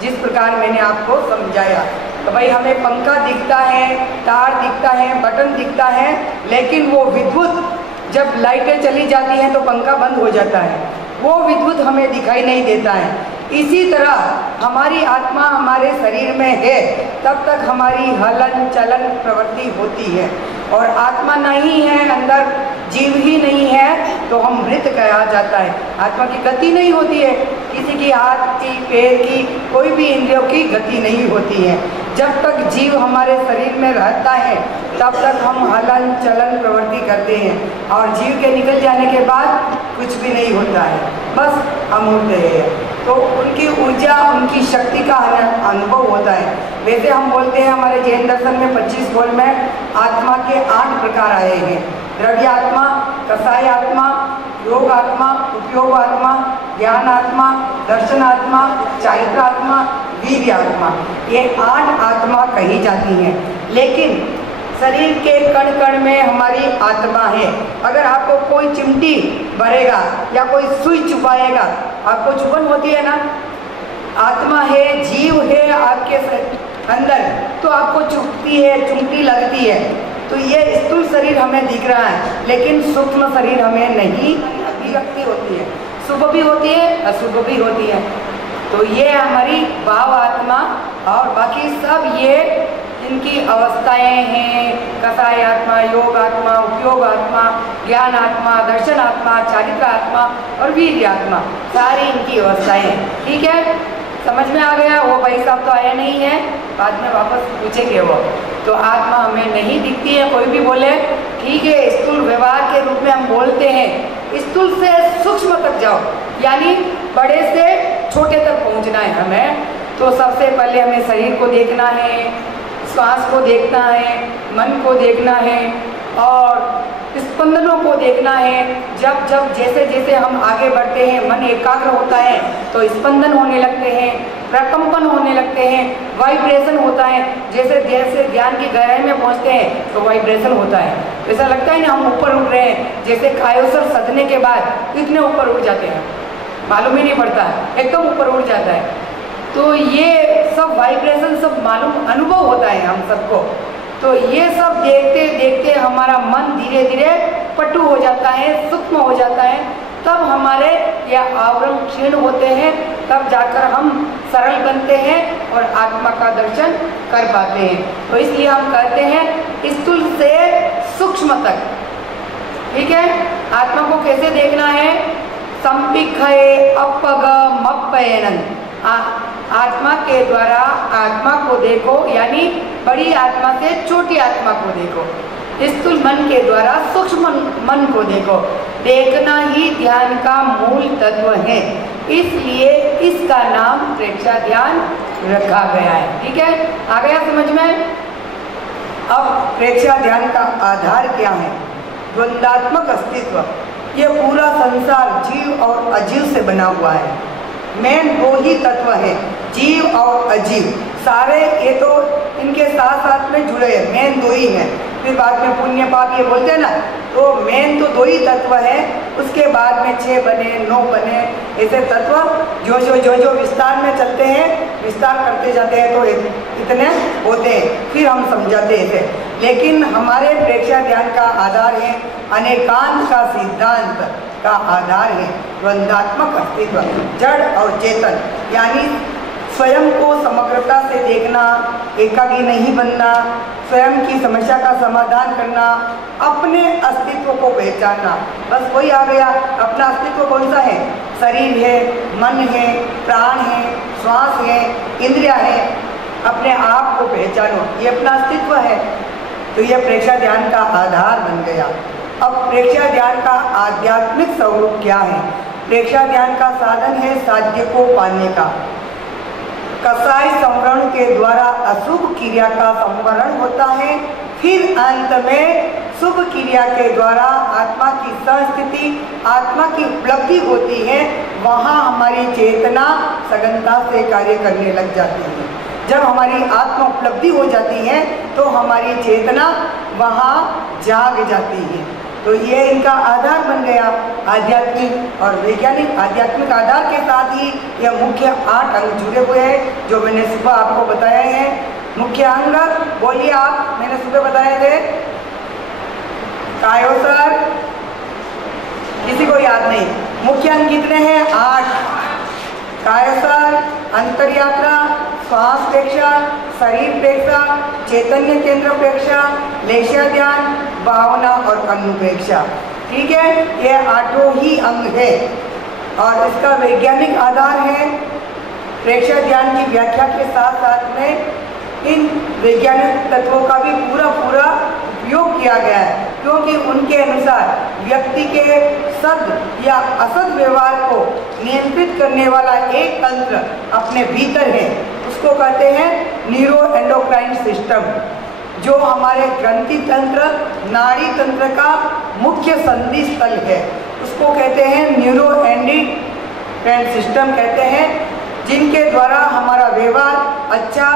जिस प्रकार मैंने आपको समझाया। तो भाई हमें पंखा दिखता है, तार दिखता है, बटन दिखता है, लेकिन वो विद्युत जब लाइटें चली जाती हैं तो पंखा बंद हो जाता है, वो विद्युत हमें दिखाई नहीं देता है। इसी तरह हमारी आत्मा हमारे शरीर में है, तब तक हमारी हलन चलन प्रवृत्ति होती है। और आत्मा नहीं है, अंदर जीव ही नहीं है, तो हम मृत कहा जाता है। आत्मा की गति नहीं होती है, किसी की हाथ की, पैर की, कोई भी इंद्रियों की गति नहीं होती है। जब तक जीव हमारे शरीर में रहता है तब तक हम हलन चलन प्रवृत्ति करते हैं, और जीव के निकल जाने के बाद कुछ भी नहीं होता है, बस हम उड़ते हैं। तो उनकी ऊर्जा, उनकी शक्ति का अनुभव होता है। वैसे हम बोलते हैं हमारे जैन दर्शन में 25 बोल में आत्मा के 8 प्रकार आए हैं। द्रव्य आत्मा, कसाय आत्मा, योग आत्मा, उपयोग आत्मा, ज्ञान आत्मा, दर्शन आत्मा, चारित्र आत्मा, वीर्य आत्मा, ये 8 आत्मा कही जाती हैं। लेकिन शरीर के कण कण में हमारी आत्मा है। अगर आपको कोई चिमटी भरेगा या कोई सुई चुपाएगा, आपको चुभन होती है ना, आत्मा है, जीव है आपके अंदर, तो आपको चुभती है, चुमटी लगती है। तो ये स्थूल शरीर हमें दिख रहा है, लेकिन सूक्ष्म शरीर हमें नहीं, अभिव्यक्ति होती है, शुभ भी होती है, अशुभ भी होती है। तो ये हमारी भाव आत्मा, और बाकी सब ये इनकी अवस्थाएं हैं। कसाय आत्मा, योग आत्मा, उपयोग आत्मा, ज्ञान आत्मा, दर्शन आत्मा, चारित्र आत्मा और वीर्य आत्मा, सारी इनकी अवस्थाएं हैं। ठीक है, समझ में आ गया? वो भाई साहब तो आया नहीं है, बाद में वापस पूछेंगे वो। तो आत्मा हमें नहीं दिखती है, कोई भी बोले ठीक है, स्थूल व्यवहार के रूप में हम बोलते हैं। स्थूल से सूक्ष्म तक जाओ, यानी बड़े से छोटे तक पहुंचना है हमें। तो सबसे पहले हमें शरीर को देखना है, श्वास को देखना है, मन को देखना है और स्पंदनों को देखना है। जब जब जैसे जैसे हम आगे बढ़ते हैं, मन एकाग्र होता है तो स्पंदन होने लगते हैं, प्रकंपन होने लगते हैं, वाइब्रेशन होता है। जैसे जैसे ध्यान की गहराई में पहुंचते हैं तो वाइब्रेशन होता है, ऐसा लगता है ना हम ऊपर उड़ रहे हैं। जैसे कायोसर सधने के बाद इतने ऊपर उड़ जाते हैं, मालूम ही नहीं पड़ता, एकदम ऊपर उड़ जाता है। तो ये सब वाइब्रेशन सब मालूम अनुभव होता है हम सबको। तो ये सब देखते देखते हमारा मन धीरे धीरे पटु हो जाता है, सूक्ष्म हो जाता है। तब हमारे यह आवरण क्षीण होते हैं, तब जाकर हम सरल बनते हैं और आत्मा का दर्शन कर पाते हैं। तो इसलिए हम कहते हैं स्थूल से सूक्ष्म तक। ठीक है, आत्मा को कैसे देखना है? संपिखये अपगमप्ययनन्, आत्मा के द्वारा आत्मा को देखो, यानी बड़ी आत्मा से छोटी आत्मा को देखो। स्थूल मन के द्वारा सूक्ष्म मन को देखो। देखना ही ध्यान का मूल तत्व है, इसलिए इसका नाम प्रेक्षा ध्यान रखा गया है। ठीक है, आ गया समझ में? अब प्रेक्षा ध्यान का आधार क्या है? द्वंदात्मक अस्तित्व। ये पूरा संसार जीव और अजीव से बना हुआ है। मेन 2 ही तत्व है, जीव और अजीव। सारे ये तो इनके साथ साथ में जुड़े हैं, मेन 2 ही हैं। फिर बाद में पुण्य पाप ये बोलते हैं ना, तो मेन तो 2 ही तत्व है। उसके बाद में 6 बने, 9 बने, ऐसे तत्व जो जो विस्तार में चलते हैं, विस्तार करते जाते हैं तो इतने होते हैं, फिर हम समझाते हैं। लेकिन हमारे प्रेक्षा ध्यान का आधार है, अनेकांत का सिद्धांत का आधार है द्वंदात्मक अस्तित्व, जड़ और चेतन। यानी स्वयं को समग्रता से देखना, एकाकी नहीं बनना, स्वयं की समस्या का समाधान करना, अपने अस्तित्व को पहचानना। बस वही आ गया। अपना अस्तित्व कौन सा है? शरीर है, मन है, प्राण है, श्वास है, इंद्रिया है। अपने आप को पहचानो, ये अपना अस्तित्व है। तो यह प्रेक्षा ध्यान का आधार बन गया। अब प्रेक्षा ध्यान का आध्यात्मिक स्वरूप क्या है? प्रेक्षा ध्यान का साधन है साध्य को पाने का। कसाई संवरण के द्वारा अशुभ क्रिया का संवरण होता है, फिर अंत में शुभ क्रिया के द्वारा आत्मा की संस्थिति, आत्मा की उपलब्धि होती है। वहाँ हमारी चेतना सघनता से कार्य करने लग जाती है। जब हमारी आत्मा उपलब्धि हो जाती है तो हमारी चेतना वहाँ जाग जाती है। तो ये इनका आधार बन गया आध्यात्मिक और वैज्ञानिक। आध्यात्मिक आधार के साथ ही यह मुख्य 8 अंग जुड़े हुए हैं जो मैंने सुबह आपको बताए हैं। मुख्य अंग बोलिए आप, मैंने सुबह बताए थे। कायो सर, किसी को याद नहीं? मुख्य अंग कितने हैं? 8। कायो सर, अंतर्यात्रा, श्वास प्रेक्षा, शरीर प्रेक्षा, चैतन्य केंद्र प्रेक्षा, लेशा ध्यान, भावना और अनुप्रेक्षा। ठीक है, ये 8 ही अंग है और इसका वैज्ञानिक आधार है। प्रेक्षा ध्यान की व्याख्या के साथ साथ में इन वैज्ञानिक तत्वों का भी पूरा उपयोग किया गया है, क्योंकि उनके अनुसार व्यक्ति के सद या असद व्यवहार को नियंत्रित करने वाला एक तंत्र अपने भीतर है। उसको कहते हैं न्यूरो एंडोक्राइन सिस्टम, जो हमारे ग्रंथि तंत्र, नाड़ी तंत्र का मुख्य संधि स्थल है। उसको कहते हैं न्यूरो एंडोक्राइन सिस्टम कहते हैं, जिनके द्वारा हमारा व्यवहार, अच्छा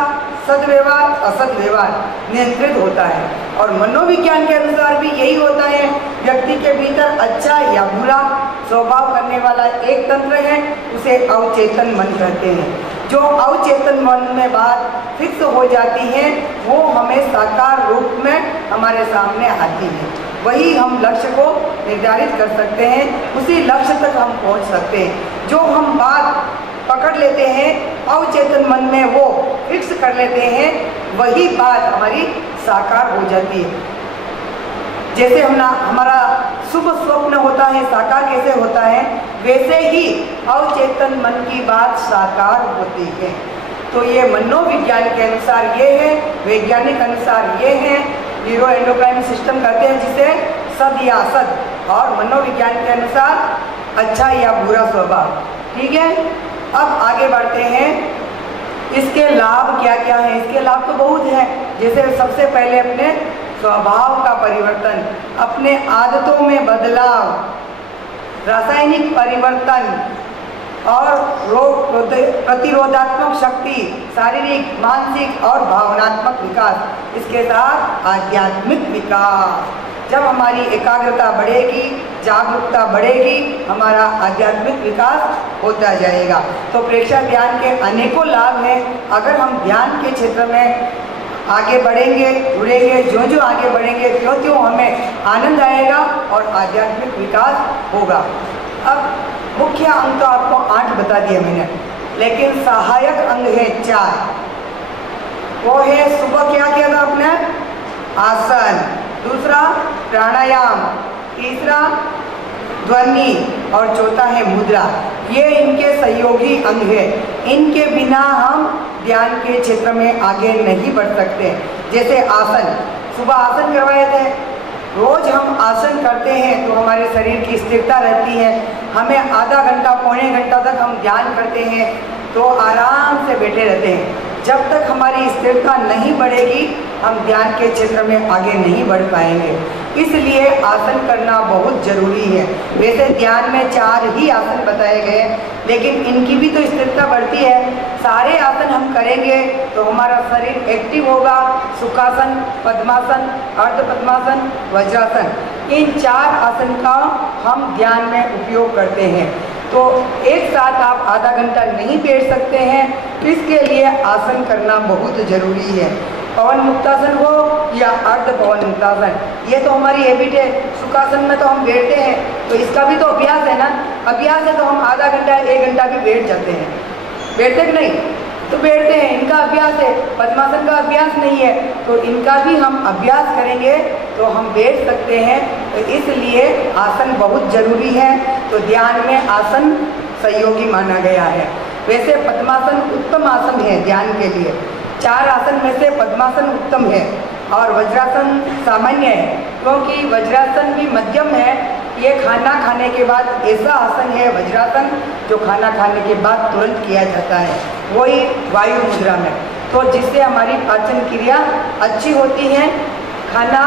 सदव्यवहार, असद व्यवहार नियंत्रित होता है। और मनोविज्ञान के अनुसार भी यही होता है। व्यक्ति के भीतर अच्छा या बुरा स्वभाव करने वाला एक तंत्र है, उसे अवचेतन मन कहते हैं। जो अवचेतन मन में बात फिक्स हो जाती है वो हमें साकार रूप में हमारे सामने आती है। वही हम लक्ष्य को निर्धारित कर सकते हैं, उसी लक्ष्य तक हम पहुंच सकते हैं। जो हम बात पकड़ लेते हैं, अवचेतन मन में वो फिक्स कर लेते हैं, वही बात हमारी साकार हो जाती है। जैसे हमारा शुभ स्वप्न होता है, साकार कैसे होता है, वैसे ही अवचेतन मन की बात साकार होती है। तो ये मनोविज्ञान के अनुसार ये है, वैज्ञानिक अनुसार ये है। न्यूरो एंडोक्राइन सिस्टम कहते हैं जिसे सद या असद, और मनोविज्ञान के अनुसार अच्छा या बुरा स्वभाव। ठीक है, अब आगे बढ़ते हैं। इसके लाभ क्या क्या हैं? इसके लाभ तो बहुत हैं। जैसे सबसे पहले अपने स्वभाव का परिवर्तन, अपने आदतों में बदलाव, रासायनिक परिवर्तन और रोग प्रतिरोधात्मक शक्ति, शारीरिक, मानसिक और भावनात्मक विकास, इसके साथ आध्यात्मिक विकास। जब हमारी एकाग्रता बढ़ेगी, जागरूकता बढ़ेगी, हमारा आध्यात्मिक विकास होता जाएगा। तो प्रेक्षा ध्यान के अनेकों लाभ हैं। अगर हम ध्यान के क्षेत्र में आगे बढ़ेंगे, जुड़ेंगे, जो आगे बढ़ेंगे त्यों हमें आनंद आएगा और आध्यात्मिक विकास होगा। अब मुख्य अंग तो आपको 8 बता दिया मैंने, लेकिन सहायक अंग है 4। वो है, सुबह क्या किया था आपने? आसन, दूसरा प्राणायाम, तीसरा ध्वनि और चौथा है मुद्रा। ये इनके सहयोगी अंग है। इनके बिना हम ध्यान के क्षेत्र में आगे नहीं बढ़ सकते। जैसे आसन, सुबह आसन करवाए थे, रोज हम आसन करते हैं तो हमारे शरीर की स्थिरता रहती है। हमें आधा घंटा, पौने घंटा तक हम ध्यान करते हैं तो आराम से बैठे रहते हैं। जब तक हमारी स्थिरता नहीं बढ़ेगी, हम ध्यान के क्षेत्र में आगे नहीं बढ़ पाएंगे। इसलिए आसन करना बहुत जरूरी है। वैसे ध्यान में 4 ही आसन बताए गए, लेकिन इनकी भी तो स्थिरता बढ़ती है। सारे आसन हम करेंगे तो हमारा शरीर एक्टिव होगा। सुखासन, पद्मासन, अर्ध पद्मासन, वज्रासन, इन 4 आसन का हम ध्यान में उपयोग करते हैं। तो एक साथ आप आधा घंटा नहीं बैठ सकते हैं, इसके लिए आसन करना बहुत ज़रूरी है। पवन मुक्तासन हो या अर्ध पवन मुक्तासन, ये तो हमारी हैबिट है। सुखासन में तो हम बैठते हैं, तो इसका भी तो अभ्यास है ना। अभ्यास है तो हम आधा घंटा, 1 घंटा भी बैठ जाते हैं। बैठते कि नहीं? तो बैठते हैं, इनका अभ्यास है। पद्मासन का अभ्यास नहीं है, तो इनका भी हम अभ्यास करेंगे तो हम बैठ सकते हैं। तो इसलिए आसन बहुत ज़रूरी है। तो ध्यान में आसन सहयोगी माना गया है। वैसे पद्मासन उत्तम आसन है ध्यान के लिए। 4 आसन में से पद्मासन उत्तम है और वज्रासन सामान्य है, क्योंकि वज्रासन भी मध्यम है। ये खाना खाने के बाद ऐसा आसन है वज्रासन जो खाना खाने के बाद तुरंत किया जाता है, वही वायु मुद्रा में। तो जिससे हमारी पाचन क्रिया अच्छी होती है, खाना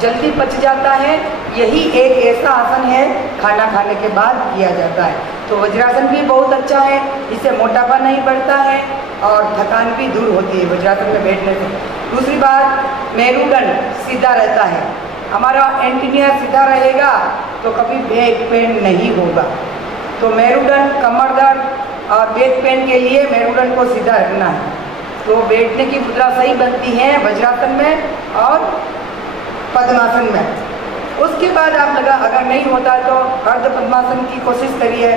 जल्दी पच जाता है। यही एक ऐसा आसन है खाना खाने के बाद किया जाता है। तो वज्रासन भी बहुत अच्छा है, इससे मोटापा नहीं बढ़ता है और थकान भी दूर होती है वज्रासन में बैठने से। दूसरी बात, मेरुदंड सीधा रहता है। हमारा एंटीनिया सीधा रहेगा तो कभी बैक पेन नहीं होगा। तो मेरुदंड, कमर दर्द और बैक पेन के लिए मेरुदंड को सीधा रखना है। तो बैठने की मुद्रा सही बनती है वज्रासन में और पद्मासन में। उसके बाद आप अगर नहीं होता तो अर्ध पद्मासन की कोशिश करिए।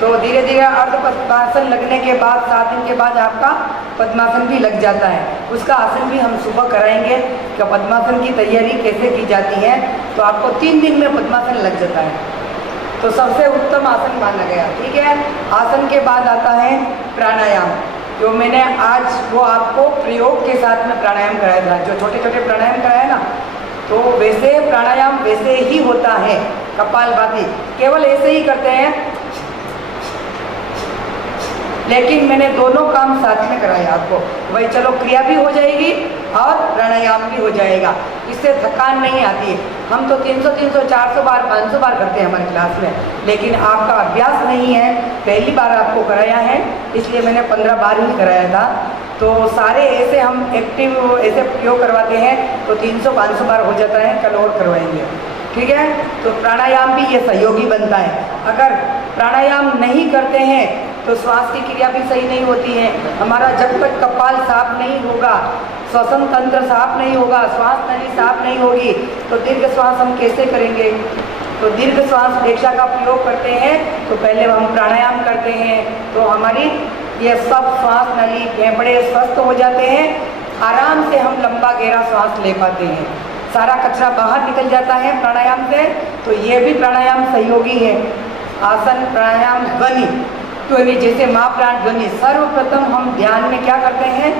तो धीरे धीरे अर्ध पद्मासन लगने के बाद 7 दिन के बाद आपका पद्मासन भी लग जाता है। उसका आसन भी हम सुबह कराएंगे कि पद्मासन की तैयारी कैसे की जाती है। तो आपको 3 दिन में पद्मासन लग जाता है। तो सबसे उत्तम आसन माना गया। ठीक है, आसन के बाद आता है प्राणायाम, जो मैंने आज वो आपको प्रयोग के साथ में प्राणायाम कराया था। जो छोटे छोटे प्राणायाम कराया ना, तो वैसे प्राणायाम वैसे ही होता है। कपालभाति केवल ऐसे ही करते हैं, लेकिन मैंने दोनों काम साथ में कराया आपको। वही चलो क्रिया भी हो जाएगी और प्राणायाम भी हो जाएगा, इससे थकान नहीं आती है। हम तो 300, 400 बार, 500 बार करते हैं हमारे क्लास में, लेकिन आपका अभ्यास नहीं है, पहली बार आपको कराया है, इसलिए मैंने 15 बार ही कराया था। तो सारे ऐसे हम एक्टिव ऐसे प्रयोग करवाते हैं तो 300-500 बार हो जाता है। कल और करवाएंगे, ठीक है। तो प्राणायाम भी ये सहयोगी बनता है। अगर प्राणायाम नहीं करते हैं तो श्वास की क्रिया भी सही नहीं होती है। हमारा जब तक कपाल साफ नहीं होगा, श्वसन तंत्र साफ नहीं होगा, श्वास नली साफ नहीं होगी, तो दीर्घ श्वास हम कैसे करेंगे। तो दीर्घ श्वास दीक्षा का प्रयोग करते हैं तो पहले हम प्राणायाम करते हैं, तो हमारी ये सब श्वास नली फेफड़े स्वस्थ हो जाते हैं। आराम से हम लंबा गहरा श्वास ले पाते हैं, सारा कचरा बाहर निकल जाता है प्राणायाम से। तो ये भी प्राणायाम सहयोगी है। आसन, प्राणायाम, ध्वनि, जैसे महाप्राण ध्वनि। सर्वप्रथम हम ध्यान में क्या करते हैं,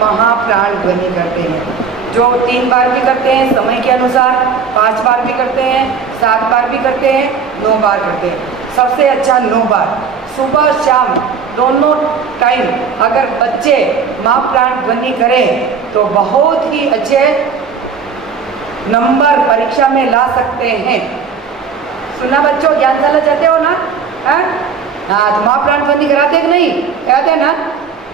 महाप्राण ध्वनि करते हैं, जो 3 बार भी करते हैं समय के अनुसार, 5 बार भी करते हैं, 7 बार भी करते हैं, 9 बार करते हैं। सबसे अच्छा 9 बार सुबह शाम दोनों टाइम अगर बच्चे महाप्राण ध्वनि करें तो बहुत ही अच्छे नंबर परीक्षा में ला सकते हैं। सुना बच्चों, ज्ञानशाला जाते हो ना? हाँ, तो महाप्राण ध्वनि कराते कि नहीं कराते ना?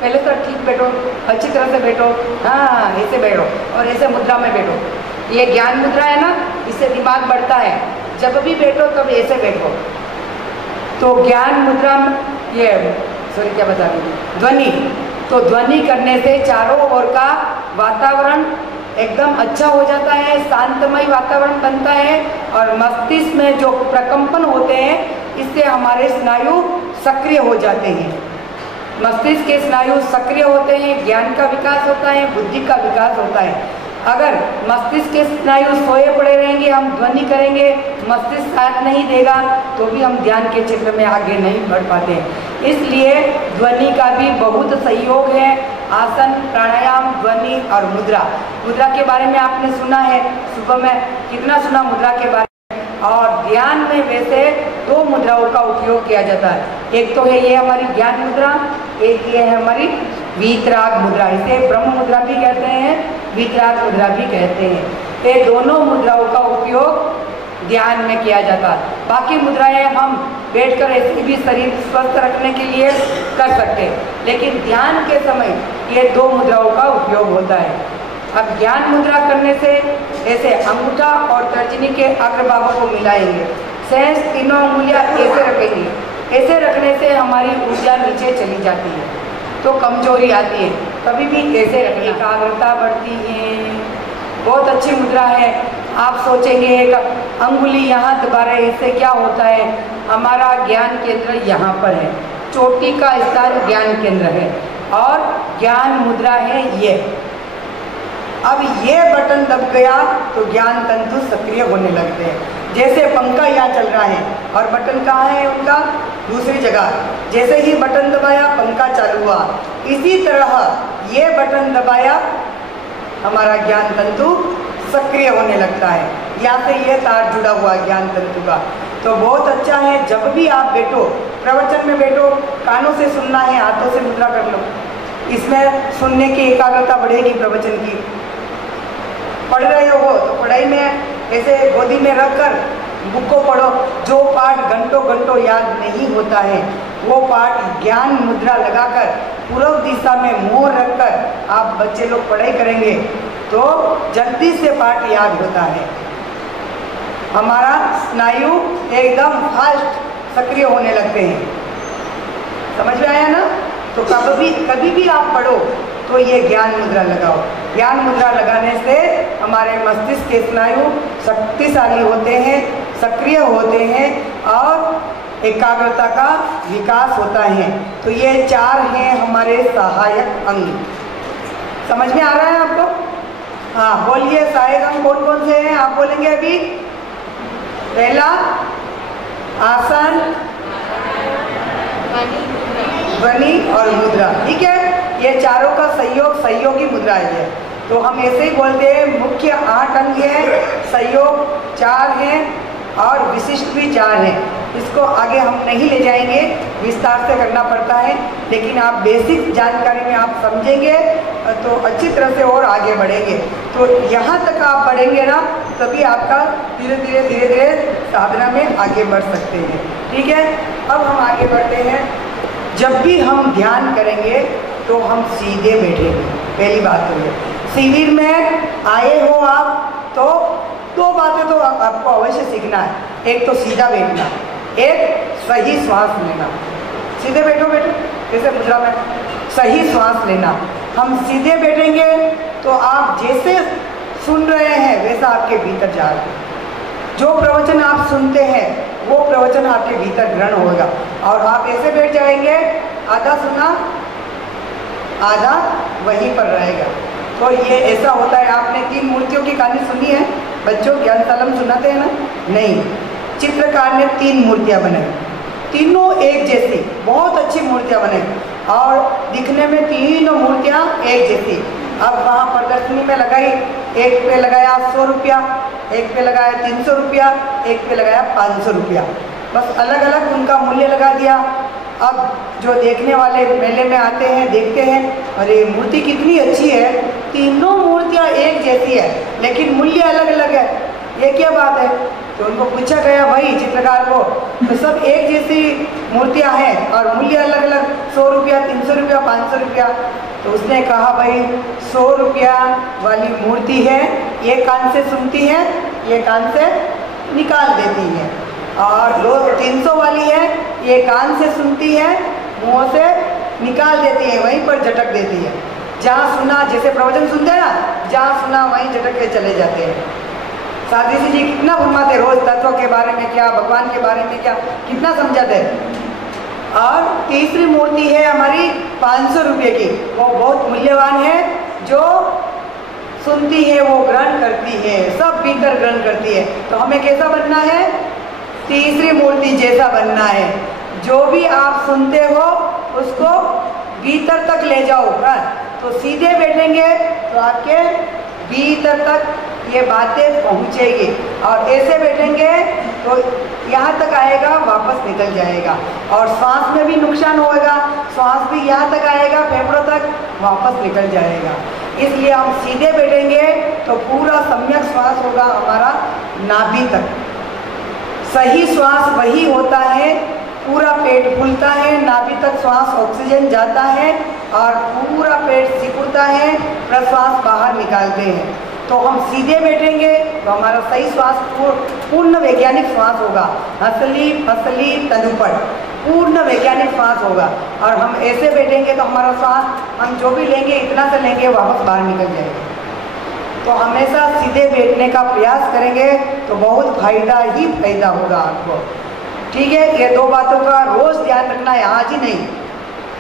पहले तो ठीक बैठो, अच्छी तरह से बैठो, हाँ ऐसे बैठो और ऐसे मुद्रा में बैठो। ये ज्ञान मुद्रा है ना, इससे दिमाग बढ़ता है। जब भी बैठो तब ऐसे बैठो। तो ज्ञान मुद्रा में ये क्या बता रही, ध्वनि। तो ध्वनि करने से चारों ओर का वातावरण एकदम अच्छा हो जाता है, शांतमय वातावरण बनता है और मस्तिष्क में जो प्रकंपन होते हैं इससे हमारे स्नायु सक्रिय हो जाते हैं। मस्तिष्क के स्नायु सक्रिय होते हैं, ज्ञान का विकास होता है, बुद्धि का विकास होता है। अगर मस्तिष्क के स्नायु सोए पड़े रहेंगे, हम ध्वनि करेंगे, मस्तिष्क साथ नहीं देगा तो भी हम ध्यान के क्षेत्र में आगे नहीं बढ़ पाते। इसलिए ध्वनि का भी बहुत सहयोग है। आसन, प्राणायाम, ध्वनि और मुद्रा। मुद्रा के बारे में आपने सुना है, सुबह में कितना सुना मुद्रा के बारे में। और ध्यान में वैसे 2 मुद्राओं का उपयोग किया जाता है। एक तो है ये हमारी ज्ञान मुद्रा, एक ये है हमारी वीतराग मुद्रा। इसे ब्रह्म मुद्रा भी कहते हैं, वीतराग मुद्रा भी कहते हैं। ये दोनों मुद्राओं का उपयोग ध्यान में किया जाता है। बाकी मुद्राएं हम बैठकर ऐसे भी शरीर स्वस्थ रखने के लिए कर सकते हैं, लेकिन ध्यान के समय ये 2 मुद्राओं का उपयोग होता है। अब ज्ञान मुद्रा करने से ऐसे अंगूठा और तर्जनी के अग्रभागों को मिलाएंगे, शेष तीनों उंगलियां ऐसे रखेंगे। ऐसे रखने से हमारी ऊर्जा नीचे चली जाती है तो कमजोरी आती है। कभी भी ऐसे रखने, एकाग्रता बढ़ती है। बहुत अच्छी मुद्रा है। आप सोचेंगे एक अंगुली यहाँ दबारे इससे क्या होता है। हमारा ज्ञान केंद्र यहाँ पर है, चोटी का स्थान ज्ञान केंद्र है और ज्ञान मुद्रा है ये। अब ये बटन दब गया तो ज्ञान तंतु सक्रिय होने लगते हैं। जैसे पंखा यहाँ चल रहा है और बटन कहाँ है उनका, दूसरी जगह। जैसे ही बटन दबाया पंखा चालू हुआ, इसी तरह ये बटन दबाया हमारा ज्ञान तंतु सक्रिय होने लगता है। यहाँ से ये तार जुड़ा हुआ है ज्ञान तंतु का। तो बहुत अच्छा है, जब भी आप बैठो, प्रवचन में बैठो, कानों से सुनना है, हाथों से मुद्रा कर लो। इसमें सुनने की एकाग्रता बढ़ेगी। प्रवचन की पढ़ रहे हो तो पढ़ाई में ऐसे गोदी में रखकर बुक को पढ़ो। जो पाठ घंटों घंटों याद नहीं होता है वो पाठ ज्ञान मुद्रा लगाकर पूर्व दिशा में मोर रखकर आप बच्चे लोग पढ़ाई करेंगे तो जल्दी से पाठ याद होता है। हमारा स्नायु एकदम फास्ट सक्रिय होने लगते हैं। समझ में आया ना? तो कभी भी आप पढ़ो तो ये ज्ञान मुद्रा लगाओ। ज्ञान मुद्रा लगाने से हमारे मस्तिष्क के स्नायु शक्तिशाली होते हैं, सक्रिय होते हैं और एकाग्रता का विकास होता है। तो ये 4 हैं हमारे सहायक अंग। समझ में आ रहा है आपको? हाँ, बोलिए सहायक अंग कौन कौन से हैं? आप बोलेंगे अभी। पहला आसन, ध्वनि और मुद्रा। ठीक है, ये चारों का सहयोगी मुद्रा है। तो हम ऐसे ही बोलते हैं मुख्य 8 अंग है, सहयोग 4 हैं और विशिष्ट भी 4 हैं। इसको आगे हम नहीं ले जाएंगे, विस्तार से करना पड़ता है, लेकिन आप बेसिक जानकारी में आप समझेंगे तो अच्छी तरह से और आगे बढ़ेंगे। तो यहाँ तक आप बढ़ेंगे ना, तभी आपका धीरे धीरे साधना में आगे बढ़ सकते हैं। ठीक है, अब हम आगे बढ़ते हैं। जब भी हम ध्यान करेंगे तो हम सीधे बैठेंगे। पहली बात तो ये, शिविर में आए हो आप तो 2 बातें तो आपको अवश्य सीखना है। एक तो सीधा बैठना, एक सही श्वास लेना। सीधे बैठो जैसे मुद्रा में सही श्वास लेना। हम सीधे बैठेंगे तो आप जैसे सुन रहे हैं वैसा आपके भीतर जा रहा है। जो प्रवचन आप सुनते हैं वो प्रवचन आपके भीतर ग्रहण होगा। और आप ऐसे बैठ जाएंगे, आधा सुना आधा वहीं पर रहेगा। तो ये ऐसा होता है। आपने 3 मूर्तियों की कहानी सुनी है बच्चों? ज्ञानशाला में सुनाते हैं ना? नहीं, चित्रकार ने 3 मूर्तियाँ बनाई, तीनों एक जैसी, बहुत अच्छी मूर्तियाँ बनाई और दिखने में तीनों मूर्तियाँ एक जैसी। अब वहाँ प्रदर्शनी में लगाई, एक पे लगाया 100 रुपया, एक पे लगाया 300 रुपया, एक पे लगाया 500 रुपया। बस अलग अलग उनका मूल्य लगा दिया। अब जो देखने वाले मेले में आते हैं, देखते हैं, अरे मूर्ति कितनी अच्छी है, तीनों मूर्तियाँ एक जैसी है लेकिन मूल्य अलग अलग है, ये क्या बात है? तो उनको पूछा गया भाई चित्रकार को, तो सब एक जैसी मूर्तियाँ हैं और मूल्य अलग अलग, 100 रुपया, 300 रुपया, 500 रुपया। तो उसने कहा भाई 100 रुपया वाली मूर्ति है, ये कान से सुनती है, ये कान से निकाल देती है, और 300 वाली है, ये कान से सुनती है, मुँह से निकाल देती है, वहीं पर झटक देती है। जहाँ सुना, जैसे प्रवचन सुनते हैं ना, जहाँ सुना वहीं झटक के चले जाते हैं। साधी जी कितना घुमाते रोज, तत्व के बारे में क्या, भगवान के बारे में क्या, कितना समझाते हैं। और तीसरी मूर्ति है हमारी 500 रुपये की, वो बहुत मूल्यवान है, जो सुनती है वो ग्रहण करती है, सब भीतर ग्रहण करती है। तो हमें कैसा बनना है? तीसरी मूर्ति जैसा बनना है। जो भी आप सुनते हो उसको भीतर तक ले जाओ। तो सीधे बैठेंगे तो आपके भीतर तक ये बातें पहुँचेगी, और ऐसे बैठेंगे तो यहाँ तक आएगा, वापस निकल जाएगा, और श्वास में भी नुकसान होगा, श्वास भी यहाँ तक आएगा, फेफड़ों तक, वापस निकल जाएगा। इसलिए हम सीधे बैठेंगे तो पूरा सम्यक श्वास होगा हमारा नाभि तक। सही श्वास वही होता है, पूरा पेट फूलता है, नाभि तक श्वास ऑक्सीजन जाता है और पूरा पेट सिकुड़ता है, प्रश्वास बाहर निकालते हैं। तो हम सीधे बैठेंगे तो हमारा सही श्वास पूर्ण वैज्ञानिक श्वास होगा, हंसली फसली तनुपट, पूर्ण वैज्ञानिक श्वास होगा। और हम ऐसे बैठेंगे तो हमारा श्वास हम जो भी लेंगे इतना से लेंगे, वापस बाहर निकल जाएगा। तो हमेशा सीधे बैठने का प्रयास करेंगे तो बहुत फायदा ही फायदा होगा आपको। ठीक है, ये 2 बातों का रोज ध्यान रखना है, आज ही नहीं,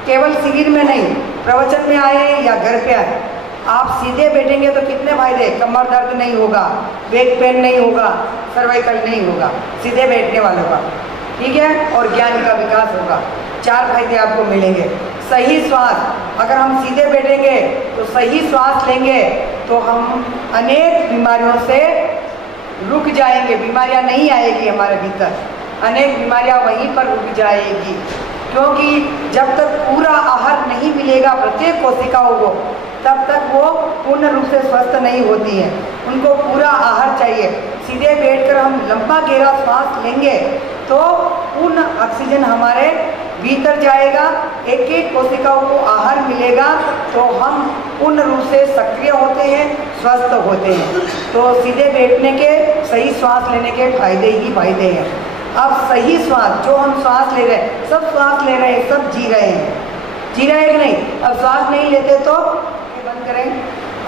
केवल शिविर में नहीं, प्रवचन में आए या घर पे आए, आप सीधे बैठेंगे तो कितने फायदे? कमर दर्द नहीं होगा, बैक पेन नहीं होगा, सर्वाइकल नहीं होगा सीधे बैठने वालों का। ठीक है, और ज्ञान का विकास होगा। 4 फायदे आपको मिलेंगे। सही श्वास, अगर हम सीधे बैठेंगे तो सही श्वास लेंगे तो हम अनेक बीमारियों से रुक जाएंगे, बीमारियां नहीं आएगी हमारे भीतर, अनेक बीमारियां वहीं पर रुक जाएगी। क्योंकि जब तक पूरा आहार नहीं मिलेगा प्रत्येक कोशिकाओं को, तब तक वो पूर्ण रूप से स्वस्थ नहीं होती हैं, उनको पूरा आहार चाहिए। सीधे बैठकर हम लंबा गहरा श्वास लेंगे तो पूर्ण ऑक्सीजन हमारे भीतर जाएगा, एक एक कोशिकाओं को आहार मिलेगा, तो हम पूर्ण रूप से सक्रिय होते हैं, स्वस्थ होते हैं। तो सीधे बैठने के, सही श्वास लेने के फायदे ही फायदे हैं। अब सही श्वास, जो हम श्वास ले रहे हैं, सब श्वास ले रहे हैं, सब जी रहे हैं, जी रहे हैं कि नहीं? अब श्वास नहीं लेते तो बंद करें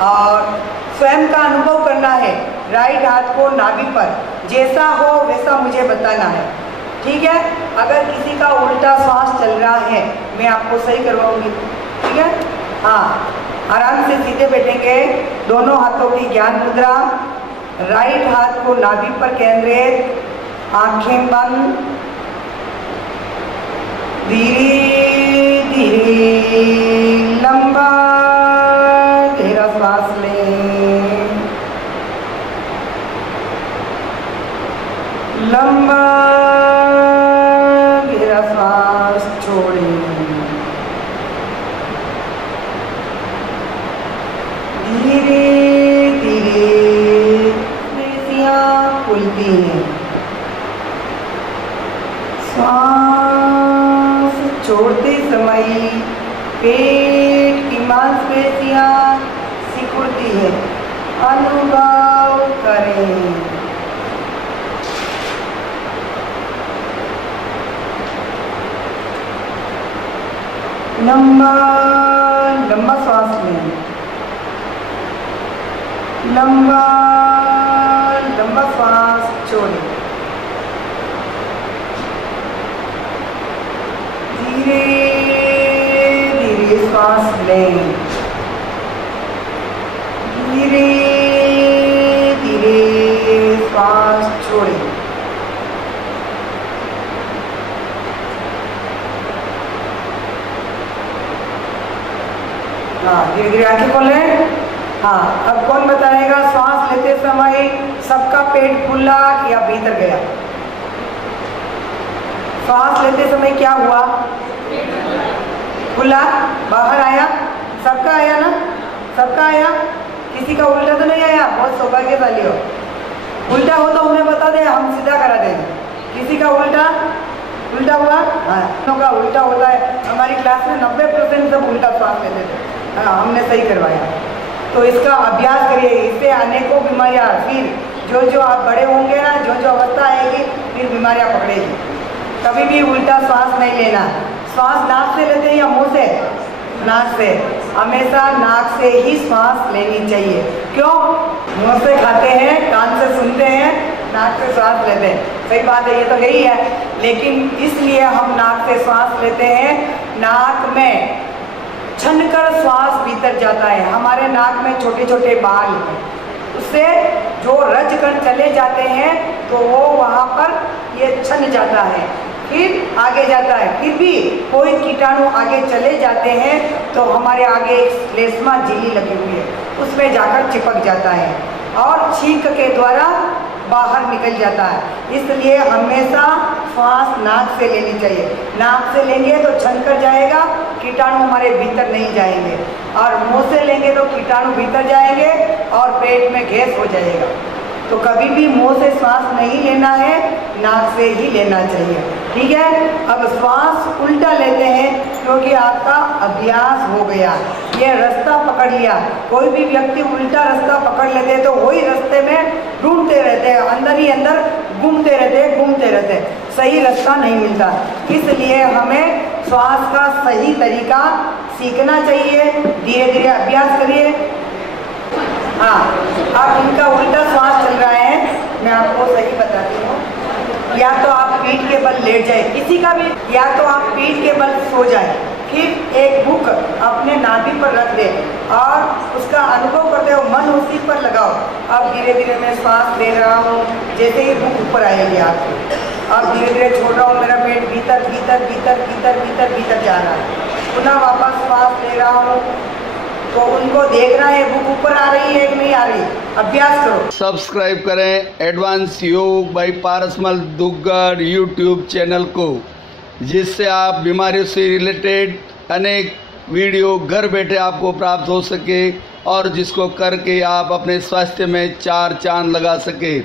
और स्वयं का अनुभव करना है। राइट हाथ को नाभि पर, जैसा हो वैसा मुझे बताना है, ठीक है? अगर किसी का उल्टा श्वास चल रहा है, मैं आपको सही करवाऊंगी, ठीक है? हाँ, आराम से सीधे बैठेंगे, दोनों हाथों की ज्ञान मुद्रा, राइट हाथ को नाभि पर केंद्रित, आंखें बंद, धीरे धीरे लंबा गहरा श्वास लें, लंबा गहरा श्वास छोड़ें, धीरे धीरे पेशियां खुलती हैं, श्वास छोड़ते समय पेट की मांसपेशियां सिकुड़ती है, अनुभव करें। लंबा लंबा श्वास लें, लंबा लंबा श्वास छोड़ें, धीरे धीरे श्वास लें, धीरे धीरे श्वास छोड़ें। हाँ, धीरे धीरे आंखें खोलें। हाँ, अब कौन बताएगा श्वास लेते समय सबका पेट फूला या भीतर गया? श्वास लेते समय क्या हुआ? खुला, बाहर आया, सबका आया ना? सबका आया, किसी का उल्टा तो नहीं आया? बहुत सौभाग्यशाली हो। उल्टा हो तो हमें बता दें, हम सीधा करा देंगे। किसी का उल्टा उल्टा हुआ? हाँ, का उल्टा होता है। हमारी क्लास में 90% सब उल्टा श्वास लेते थे। हाँ, हमने सही करवाया। तो इसका अभ्यास करिए, इससे अनेकों बीमारियाँ, फिर जो आप बड़े होंगे ना, जो अवस्था आएगी, फिर बीमारियाँ पकड़ेगी। कभी भी उल्टा श्वास नहीं लेना। श्वास नाक से लेते हैं या मुंह से? नाक से। हमेशा नाक से ही श्वास लेनी चाहिए। क्यों? मुंह से खाते हैं, कान से सुनते हैं, नाक से श्वास लेते हैं। सही बात है, ये तो यही है। लेकिन इसलिए हम नाक से श्वास लेते हैं, नाक में छनकर श्वास भीतर जाता है। हमारे नाक में छोटे छोटे बाल हैं, उससे जो रज कण चले जाते हैं तो वो वहाँ पर ये छन जाता है, फिर आगे जाता है। फिर भी कोई कीटाणु आगे चले जाते हैं तो हमारे आगे एक श्लेष्मा झिल्ली लगी हुई है, उसमें जाकर चिपक जाता है और छींक के द्वारा बाहर निकल जाता है। इसलिए हमेशा श्वास नाक से लेनी चाहिए। नाक से लेंगे तो छन कर जाएगा, कीटाणु हमारे भीतर नहीं जाएंगे, और मुंह से लेंगे तो कीटाणु भीतर जाएंगे और पेट में गैस हो जाएगा। तो कभी भी मुंह से श्वास नहीं लेना है, नाक से ही लेना चाहिए, ठीक है? अब श्वास उल्टा लेते हैं क्योंकि आपका अभ्यास हो गया, ये रास्ता पकड़ लिया। कोई भी व्यक्ति उल्टा रास्ता पकड़ लेते हैं तो वही रास्ते में ढूंढते रहते हैं, अंदर ही अंदर घूमते रहते हैं, सही रास्ता नहीं मिलता। इसलिए हमें श्वास का सही तरीका सीखना चाहिए। धीरे धीरे अभ्यास करिए। हाँ, अब इनका उल्टा श्वास चल रहा है, मैं आपको सही बताती हूँ। या तो आप पीठ के बल लेट जाए, किसी का भी, या तो आप पीठ के बल सो जाए, फिर एक बुक अपने नाभि पर रख दे और उसका अनुभव करते हो, मन उसी पर लगाओ। अब धीरे धीरे मैं श्वास ले रहा हूँ, जैसे ही बुक ऊपर आएगी आपकी, अब धीरे धीरे छोड़ रहा हूँ, मेरा पेट भीतर भीतर भीतर भीतर भीतर भीतर जा रहा है। पुनः वापस श्वास ले रहा हूँ, तो उनको देखना है बुक ऊपर आ रही है कि नहीं आ रही। अभ्यास करो। सब्सक्राइब करें एडवांस योग by Parasmal Duggar YouTube channel को, जिससे आप बीमारियों से रिलेटेड अनेक वीडियो घर बैठे आपको प्राप्त हो सके और जिसको करके आप अपने स्वास्थ्य में चार चांद लगा सके।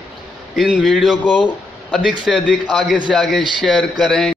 इन वीडियो को अधिक से अधिक आगे से आगे शेयर करें।